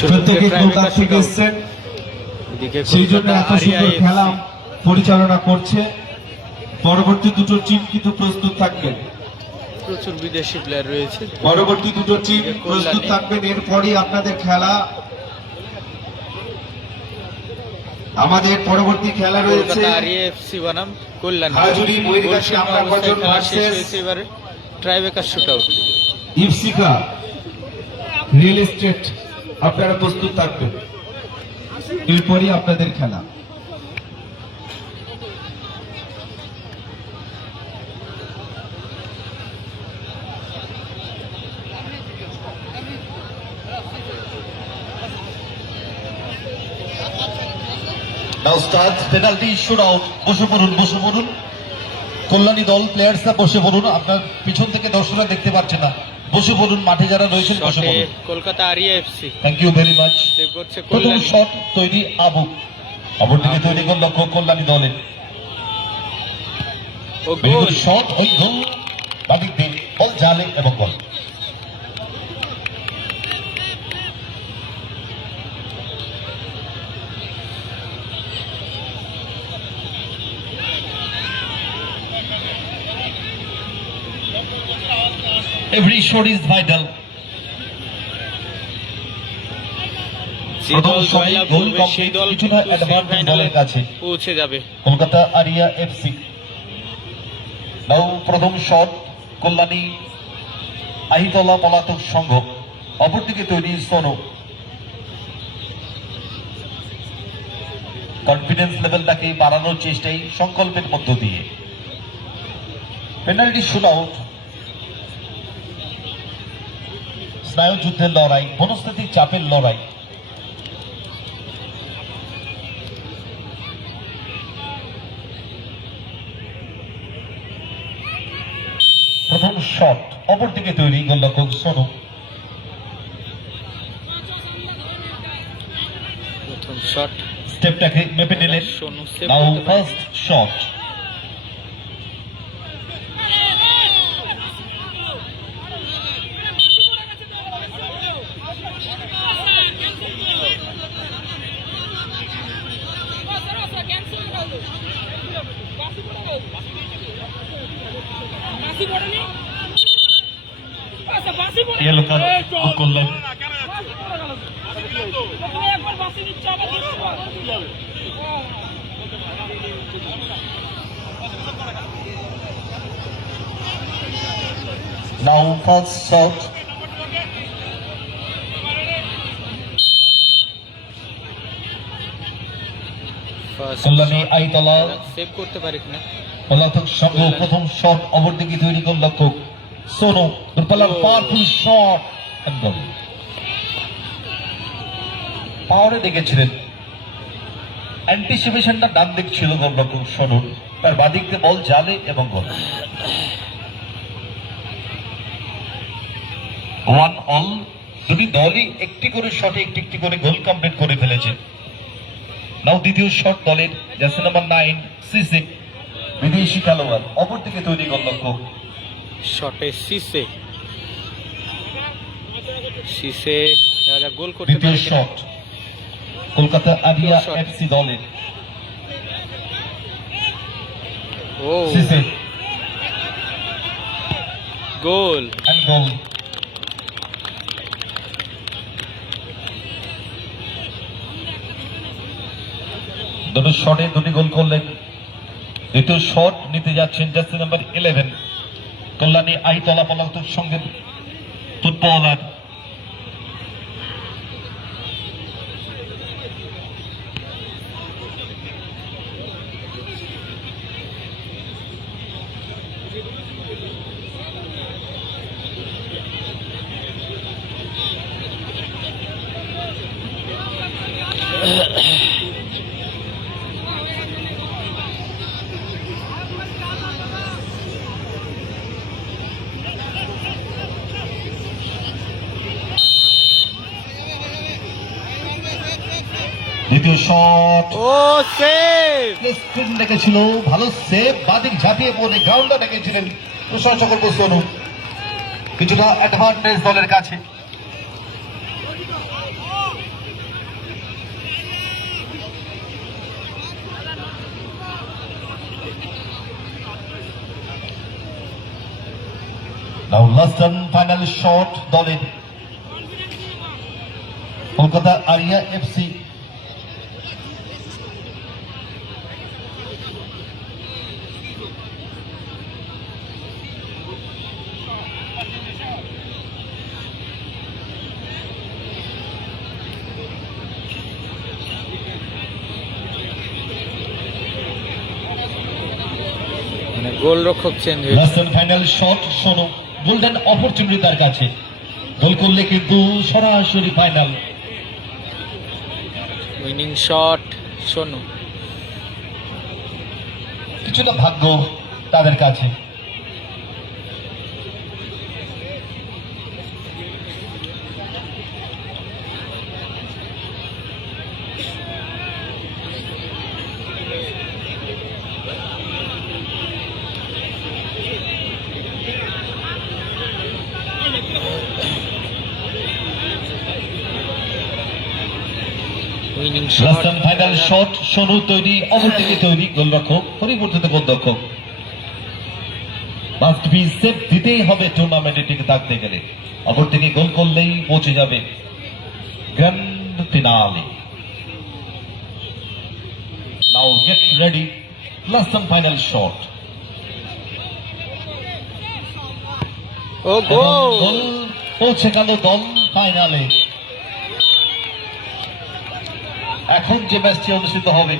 প্রত্যেকে কলকাতা থেকে এসেছেন, সেই জন্য এত সুন্দর খেলা পরিচালনা করছে। পরবর্তী দুটো টিম কিন্তু প্রস্তুত থাকবেন, প্রচুর বিদেশি প্লেয়ার রয়েছে। পরবর্তী দুটো টিম প্রস্তুত থাকবেন, এরপরই আপনাদের খেলা। আমাদের পরবর্তী খেলা রয়েছে আরএফসি বনাম কল্যাণী। হাজুরি মহিলাকে আমরা বজন ভার্সেস এবারে ট্রাইবেকার শুটআউট। ইপসিকা রিয়েল এস্টেট। আপনারা প্রস্তুত থাকবেন, এরপরই আপনাদের খেলা। Now starts penalty shootout. বসে পড়ুন। কল্যাণী দল প্লেয়ার্সরা বসে পড়ুন। আপনার পিছন থেকে দর্শকরা দেখতে পাচ্ছে না। বসে পড়ুন, মাঠে যারা রয়েছেন বসে পড়ুন। Kolkata RFC. Thank you very much. প্রথম শট তৈরি আবু। অপরদিকে তৈরি গোল লক্ষ্য কল্যাণী দলের। শট ওই গোল বাদিক দিয়ে বল জালে এবং গোল। Every shot is vital. পৌঁছে যাবে কলকাতা আরিয়া এফসি। নাও প্রথম শট কল্যাণী আহিতলা পলাতক সংঘ। অপরদিকে তৈরি সোনো। কনফিডেন্স লেভেলটাকে বাড়ানোর চেষ্টাই সংকল্পের মধ্য দিয়ে। Penalty shootout. স্নায়ু যুদ্ধের লড়াই, মনস্তাত্ত্বিক চাপের লড়াই। প্রথম শট অপরদিকে তৈরি গোলরক্ষক সোনু। প্রথম শট স্টেপটাকে মেপে নিলেন। Now first shot. Yellow card করলেন। Now first shot. কল্যাণী আইতলা সেভ করতে পারে কিনা। পলাতক সংঘ প্রথম শট অপরদিকে তৈরি গোলরক্ষক সোনু। দূরপাল্লার পাওয়ারফুল শট এন্ড গোল। পাওয়ারে দেখেছিলেন, অ্যান্টিসিপেশনটা ডান দিক ছিল গোলরক্ষক সোনুর, তার বাদিক দিয়ে বল জালে এবং গোল। 1-1। দুটি দলই একটি করে শটে একটি করে গোল কমপ্লিট করে ফেলেছে। নাও দ্বিতীয় শট দলের জার্সি নাম্বার 9 সিসি বিদেশি খেলোয়াড়। অপরদিকে তৈরি গোলরক্ষক শটে সিসে গোল করতে। দ্বিতীয় শট কলকাতা আরিয়া এফসি দলের। ও সিসে গোল এন্ড গোল। দুটো শটে দুটি গোল করলেন। দ্বিতীয় শট নিতে যাচ্ছেন জার্সি নাম্বার 11 কল্যাণী আইতলা পলাতক সঙ্গে ফুটবলার। দ্বিতীয় শট ও সেভ স্ক্রিন লেগেছিল, ভালো সেভ। বাদিক ঝাঁপিয়ে পড়ে গ্রাউন্ডে রেখেছিলেন প্রশংসা করবো সোনু। কিছুটা অ্যাডভান্টেজ দলের কাছে। নাও লাস্ট অ্যান্ড ফাইনাল শট দলের কলকাতা আরিয়া এফসি। মানে গোলরক্ষক চেঞ্জ হয়েছে। Last and final shot Sonu, golden opportunity তার কাছে, গোল করলে কিন্তু সরাসরি ফাইনাল। Winning shot Sonu. কিছুটা ভাগ্য তাদের কাছে। Winning last shot and final shot Sonu তৈরি, অপরদিকে তৈরি গোলরক্ষক, পরিবর্তিত গোলরক্ষক। মাস্ট বি সেফ দিতেই হবে টুর্নামেন্টে টিকে থাকতে গেলে, অপরদিকে গোল করলেই পৌঁছে যাবে grand finale. Now get ready, last and final shot. ও গোল। গোল পৌঁছে গেল দল ফাইনালে। এখন যে ম্যাচটি অনুষ্ঠিত হবে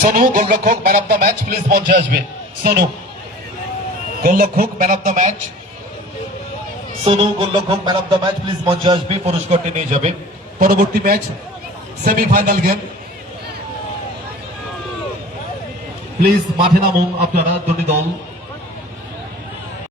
সোনু গোলরক্ষক man of the match, please মঞ্চে আসবে। সোনু গোলরক্ষক man of the match, Sonu গোলরক্ষক man of the match please মঞ্চে আসবে, পুরস্কারটি নিয়ে যাবে। পরবর্তী ম্যাচ সেমিফাইনাল গেম, প্লিজ মাঠে নামুন আপনারা দুটি দল।